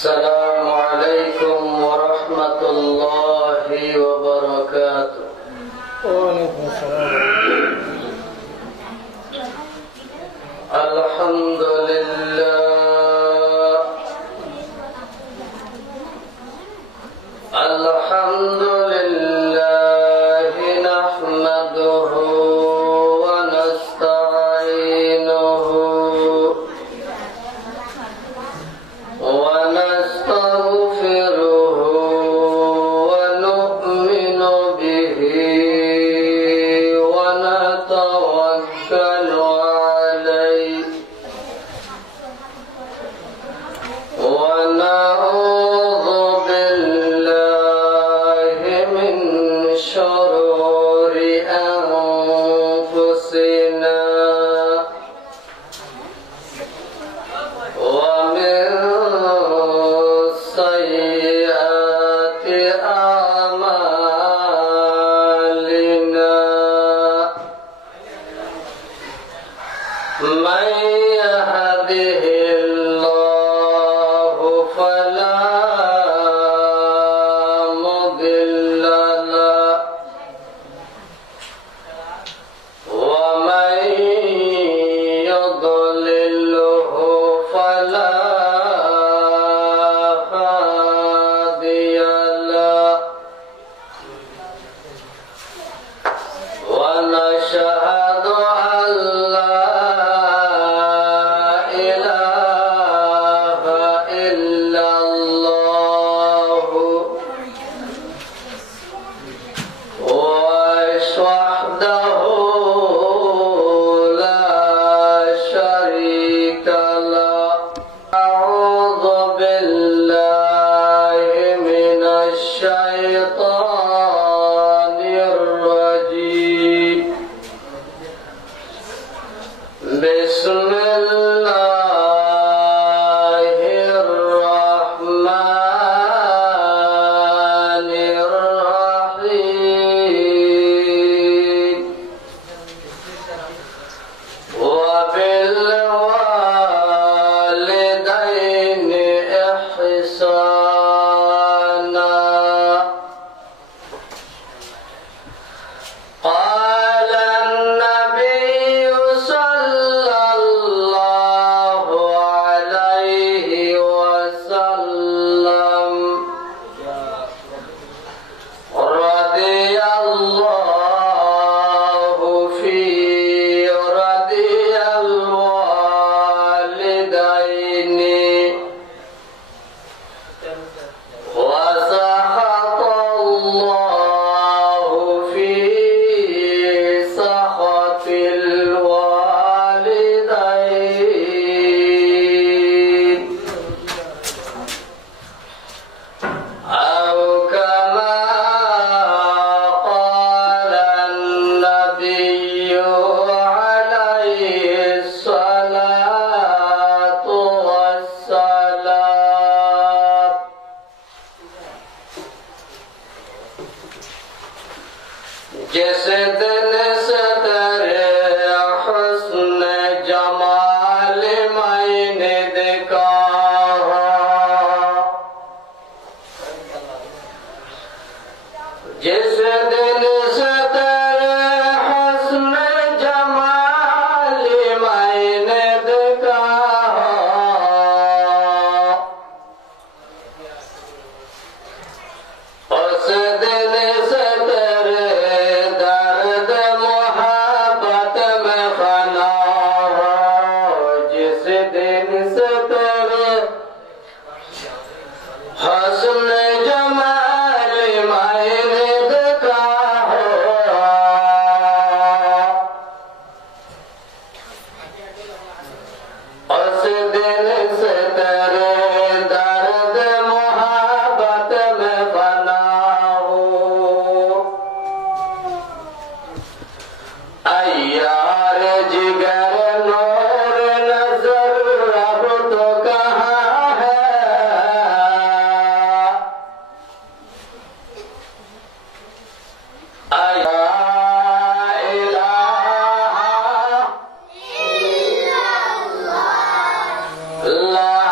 السلام عليكم ورحمة الله وبركاته. وعليكم السلام. الحمد لله الحمد لله نحمده ونستعينه ونستغفره ونؤمن به ونتوكل عليه ونعوذ بالله من شرور أنفسنا ومن سيئات أعمالنا من يهده الله فلا مضل له ومن يضلله فلا هادي له ونشهد أن لا إله إلا الله وحده لا شريك له. أعوذ بالله من الشيطان الرجيم. بسم الله الرحمن الرحيم. وبالوالدين إحسانا. قال النبي صلى الله عليه وسلم رضي الوالدين وسخط الله في سخط الوالدين أو كما قال النبي عليه الصلاة والسلام. जिस दिन से तेरे हुस्न जमाल मैंने देखा, जिस दिन से तेरे हुस्न जमाल मैंने देखा, उस दिन से तेरे दर्द मोहब्बत में फना हो। जिस दिन से तेरे हुस्न जमाल मैंने देखा हो, उस दिन से तेरे दर्द मोहब्बत में फना हो। अय्यार जिगर नूर नजर अब तो कहाँ है, अया इलाहा इल्लल्लाह ला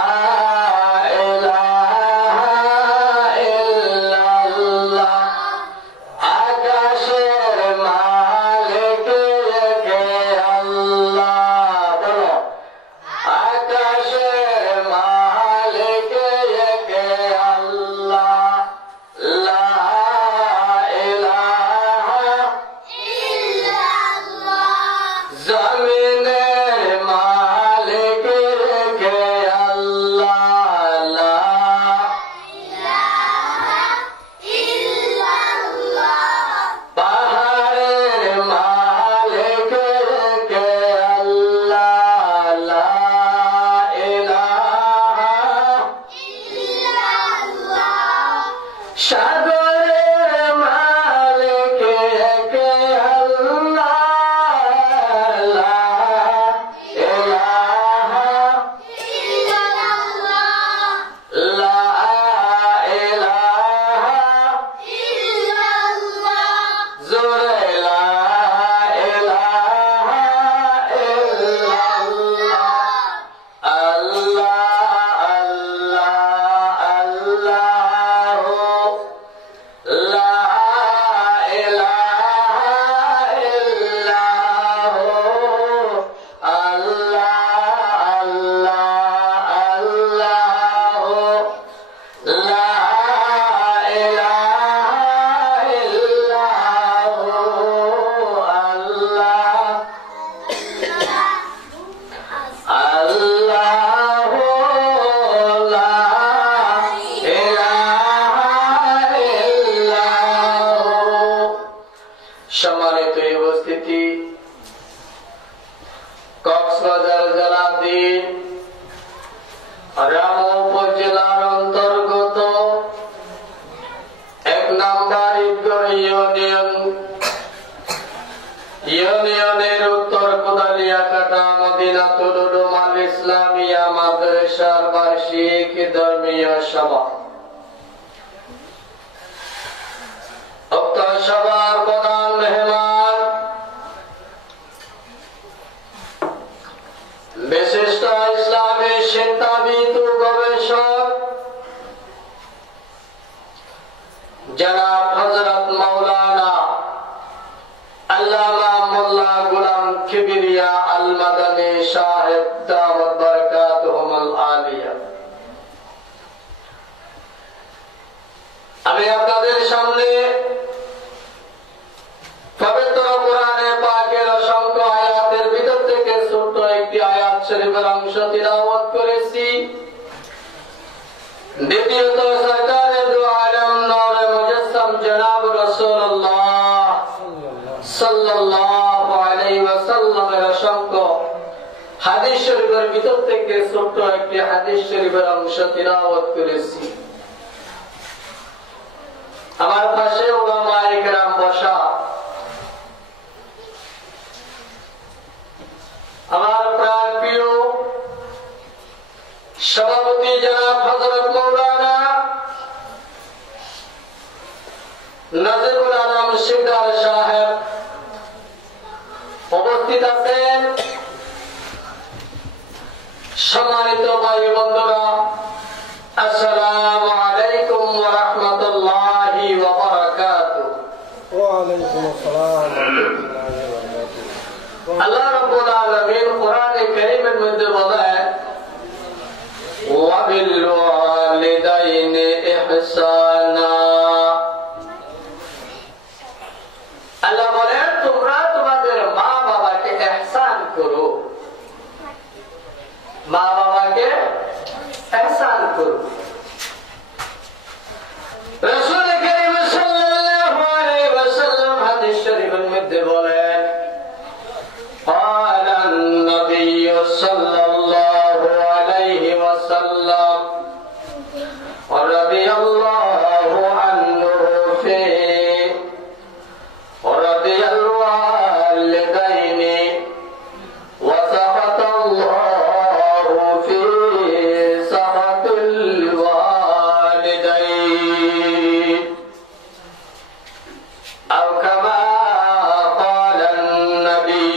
ইসলামিয়া মাদ্রাসার বার্ষিক ধর্মীয় সভা। উক্ত সভার প্রধান মেহমান বিশিষ্ট ইসলামী চিন্তাবিদ ও গবেষক জনাব হযরত মাওলানা আল্লামা মোল্লা গোলাম কিবরিয়া আল মাদানী সাহেব দাওয়াত বারাকাতুহুল আলিয়া। আমি আপনাদের সামনে পবিত্র কোরআনে পাকের অসংখ্য আয়াতের ভিতর থেকে ছোট্ট একটি আয়াত শরীফের অংশ তিলাওয়াত করেছি। দ্বিতীয়ত সরকারে দু আলম নূরে মুজাসসাম জনাব রাসূলুল্লাহ সাল্লাল্লাহু আলাইহি ওয়াসাল্লামের অসংখ্য হাদিস শরীফের ভিতর থেকে ছোট্ট একটি হাদিস শরীফের অংশ তিলাওয়াত করেছি। আমার পাশে উলামায়ে কেরাম বসা, আমার প্রাণ প্রিয় সভাপতি জনাব হযরত মাওলানা নাজিবুল আলম শিকদার সাহেব উপস্থিত আছেন। সম্মানিত ভাই বন্ধুরা, আসসালামু আলাইকুম ওয়া রাহমাতুল্লাহি ওয়া বারাকাতুহু। ওয়া আলাইকুম আসসালাম ওয়া রাহমাতুল্লাহি ওয়া বারাকাতুহু। আল্লাহ রাব্বুল আলামিন কোরআনে কারীমের মধ্যে বলেন, ওয়া বিল ওয়ালিদাইনি ইহসানা। আল্লাহ বলেন, তোমরা তোমাদের মা বাবাকে ইহসান করো, মা বাবাকে ইহসান করো। রাসূল কারীম সাল্লাল্লাহু আলাইহি ওয়াসাল্লাম হাদিস শরীফের মধ্যে বলেন, قال النبي صلى الله عليه وسلم رضي الله عنه في رضي الوالدين وسخط الله في سخط الوالدين أو كما قال النبي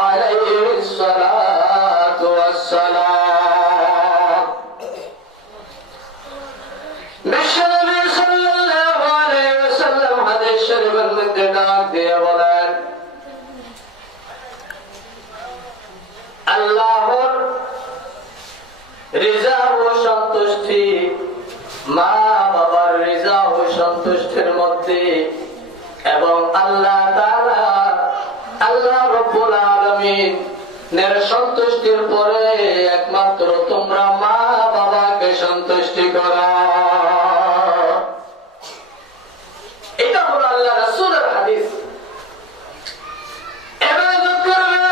عليه الصلاة والسلام। বিশ্বনবী সাল্লাল্লাহু আলাইহি ওয়াসাল্লাম হাদিস শরীফের মধ্যে ডাক দিয়ে বলেন, আল্লাহর রিজা ও সন্তুষ্টি মা বাবার রিজা ও সন্তুষ্টির মধ্যে এবং আল্লাহ তাআলা আল্লাহ রাব্বুল আলামিন নের সন্তুষ্টির পরে একমাত্র তোমরা মা বাবাকে সন্তুষ্টি করো। এটা হলো আল্লাহ রাসূলের হাদিস। ইবাদত করবে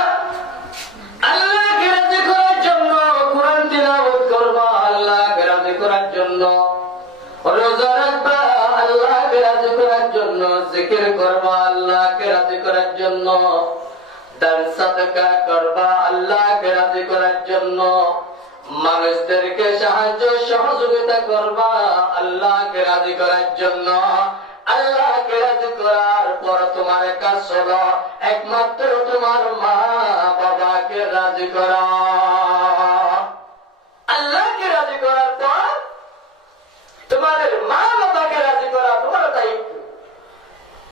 আল্লাহকে রাজি করার জন্য, কোরআন তিলাওয়াত করবে আল্লাহকে রাজি করার জন্য, রোজা রাখবে আল্লাহকে রাজি করার জন্য, জিকির করবে আল্লাহকে রাজি করার জন্য, দান সাদকা করবে আল্লাহকে রাজি করার জন্য, মানুষদেরকে সাহায্য সহযোগিতা করবে আল্লাহকে রাজি করার জন্য। আল্লাহকে রাজি করার পর তোমার কাজ হলো একমাত্র তোমার